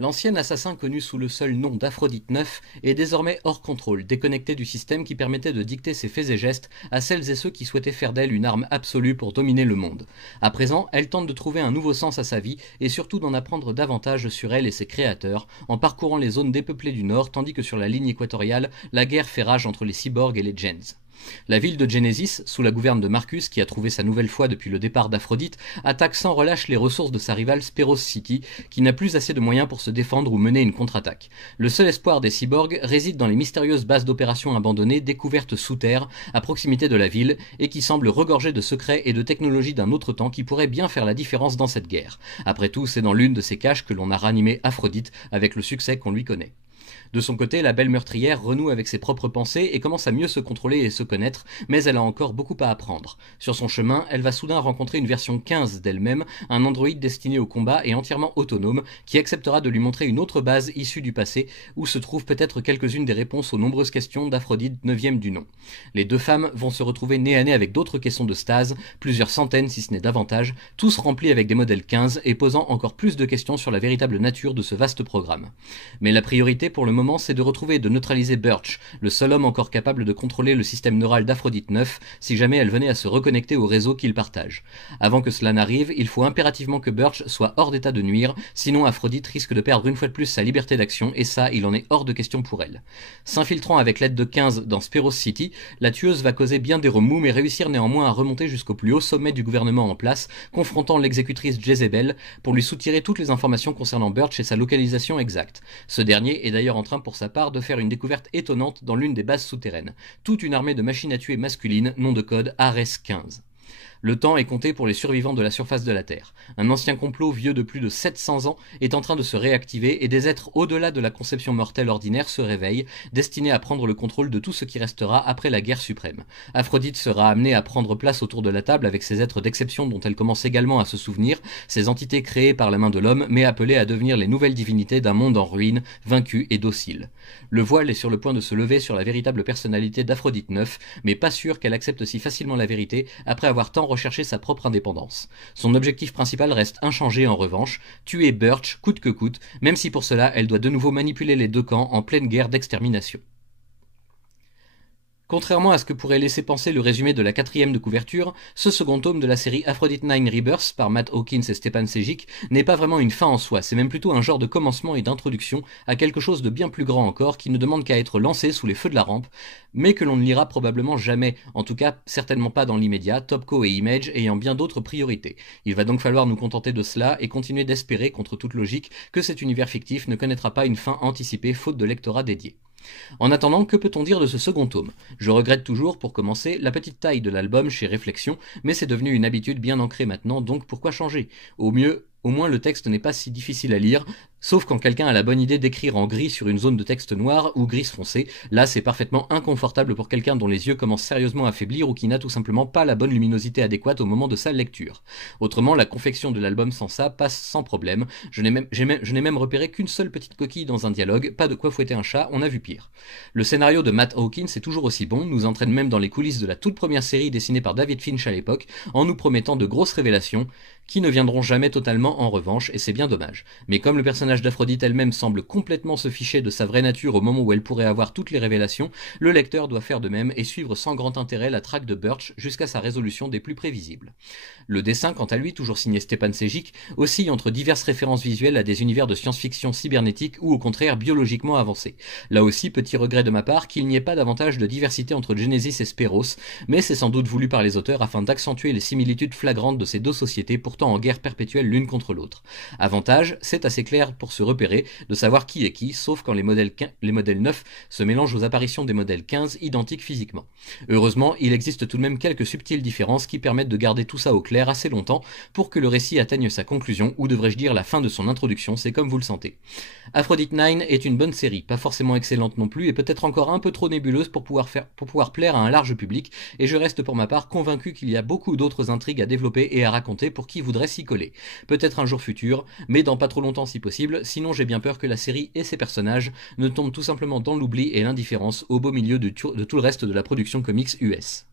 L'ancien assassin connu sous le seul nom d'Aphrodite 9 est désormais hors contrôle, déconnecté du système qui permettait de dicter ses faits et gestes à celles et ceux qui souhaitaient faire d'elle une arme absolue pour dominer le monde. À présent, elle tente de trouver un nouveau sens à sa vie et surtout d'en apprendre davantage sur elle et ses créateurs en parcourant les zones dépeuplées du Nord, tandis que sur la ligne équatoriale, la guerre fait rage entre les cyborgs et les gens. La ville de Genesis, sous la gouverne de Marcus, qui a trouvé sa nouvelle foi depuis le départ d'Aphrodite, attaque sans relâche les ressources de sa rivale Speros City, qui n'a plus assez de moyens pour se défendre ou mener une contre-attaque. Le seul espoir des cyborgs réside dans les mystérieuses bases d'opérations abandonnées découvertes sous terre, à proximité de la ville, et qui semblent regorger de secrets et de technologies d'un autre temps qui pourraient bien faire la différence dans cette guerre. Après tout, c'est dans l'une de ces caches que l'on a ranimé Aphrodite avec le succès qu'on lui connaît. De son côté, la belle meurtrière renoue avec ses propres pensées et commence à mieux se contrôler et se connaître, mais elle a encore beaucoup à apprendre. Sur son chemin, elle va soudain rencontrer une version 15 d'elle-même, un androïde destiné au combat et entièrement autonome, qui acceptera de lui montrer une autre base issue du passé, où se trouvent peut-être quelques-unes des réponses aux nombreuses questions d'Aphrodite 9e du nom. Les deux femmes vont se retrouver nez à nez avec d'autres caissons de stase, plusieurs centaines si ce n'est davantage, tous remplis avec des modèles 15 et posant encore plus de questions sur la véritable nature de ce vaste programme. Mais la priorité pour le moment, c'est de retrouver et de neutraliser Birch, le seul homme encore capable de contrôler le système neural d'Aphrodite 9 si jamais elle venait à se reconnecter au réseau qu'ils partagent. Avant que cela n'arrive, il faut impérativement que Birch soit hors d'état de nuire, sinon Aphrodite risque de perdre une fois de plus sa liberté d'action et ça, il en est hors de question pour elle. S'infiltrant avec l'aide de 15 dans Speros City, la tueuse va causer bien des remous mais réussir néanmoins à remonter jusqu'au plus haut sommet du gouvernement en place, confrontant l'exécutrice Jezebel pour lui soutirer toutes les informations concernant Birch et sa localisation exacte. Ce dernier est d'ailleurs en train pour sa part de faire une découverte étonnante dans l'une des bases souterraines. Toute une armée de machines à tuer masculines, nom de code Ares 15. Le temps est compté pour les survivants de la surface de la Terre. Un ancien complot vieux de plus de 700 ans est en train de se réactiver et des êtres au-delà de la conception mortelle ordinaire se réveillent, destinés à prendre le contrôle de tout ce qui restera après la guerre suprême. Aphrodite sera amenée à prendre place autour de la table avec ces êtres d'exception dont elle commence également à se souvenir, ces entités créées par la main de l'homme mais appelées à devenir les nouvelles divinités d'un monde en ruine, vaincu et docile. Le voile est sur le point de se lever sur la véritable personnalité d'Aphrodite 9, mais pas sûr qu'elle accepte si facilement la vérité après avoir tant recherché sa propre indépendance. Son objectif principal reste inchangé en revanche, tuer Birch coûte que coûte, même si pour cela elle doit de nouveau manipuler les deux camps en pleine guerre d'extermination. Contrairement à ce que pourrait laisser penser le résumé de la 4e de couverture, ce second tome de la série Aphrodite 9 Rebirth par Matt Hawkins et Stepan Sejic n'est pas vraiment une fin en soi, c'est même plutôt un genre de commencement et d'introduction à quelque chose de bien plus grand encore qui ne demande qu'à être lancé sous les feux de la rampe, mais que l'on ne lira probablement jamais, en tout cas certainement pas dans l'immédiat, Topco et Image ayant bien d'autres priorités. Il va donc falloir nous contenter de cela et continuer d'espérer, contre toute logique, que cet univers fictif ne connaîtra pas une fin anticipée faute de lectorat dédié. En attendant, que peut-on dire de ce second tome? Je regrette toujours, pour commencer, la petite taille de l'album chez Réflexion, mais c'est devenu une habitude bien ancrée maintenant, donc pourquoi changer? Au moins le texte n'est pas si difficile à lire, sauf quand quelqu'un a la bonne idée d'écrire en gris sur une zone de texte noire ou grise foncée. Là, c'est parfaitement inconfortable pour quelqu'un dont les yeux commencent sérieusement à faiblir ou qui n'a tout simplement pas la bonne luminosité adéquate au moment de sa lecture. Autrement, la confection de l'album sans ça passe sans problème. Je n'ai même repéré qu'une seule petite coquille dans un dialogue, pas de quoi fouetter un chat, on a vu pire. Le scénario de Matt Hawkins est toujours aussi bon, nous entraîne même dans les coulisses de la toute première série dessinée par David Finch à l'époque, en nous promettant de grosses révélations, qui ne viendront jamais totalement en revanche, et c'est bien dommage. Mais comme le personnage d'Aphrodite elle-même semble complètement se ficher de sa vraie nature au moment où elle pourrait avoir toutes les révélations, le lecteur doit faire de même et suivre sans grand intérêt la traque de Birch jusqu'à sa résolution des plus prévisibles. Le dessin, quant à lui, toujours signé Stepan Sejic, oscille entre diverses références visuelles à des univers de science-fiction cybernétique ou au contraire biologiquement avancés. Là aussi, petit regret de ma part qu'il n'y ait pas davantage de diversité entre Genesis et Speros, mais c'est sans doute voulu par les auteurs afin d'accentuer les similitudes flagrantes de ces deux sociétés pourtant en guerre perpétuelle l'une contre l'autre. Avantage, c'est assez clair pour se repérer, de savoir qui est qui, sauf quand les modèles 9 se mélangent aux apparitions des modèles 15 identiques physiquement. Heureusement, il existe tout de même quelques subtiles différences qui permettent de garder tout ça au clair assez longtemps pour que le récit atteigne sa conclusion, ou devrais-je dire la fin de son introduction, c'est comme vous le sentez. Aphrodite 9 est une bonne série, pas forcément excellente non plus, et peut-être encore un peu trop nébuleuse pour pouvoir plaire à un large public, et je reste pour ma part convaincu qu'il y a beaucoup d'autres intrigues à développer et à raconter pour qui voudrait s'y coller. Peut-être un jour futur, mais dans pas trop longtemps si possible, sinon j'ai bien peur que la série et ses personnages ne tombent tout simplement dans l'oubli et l'indifférence au beau milieu de tout le reste de la production comics US.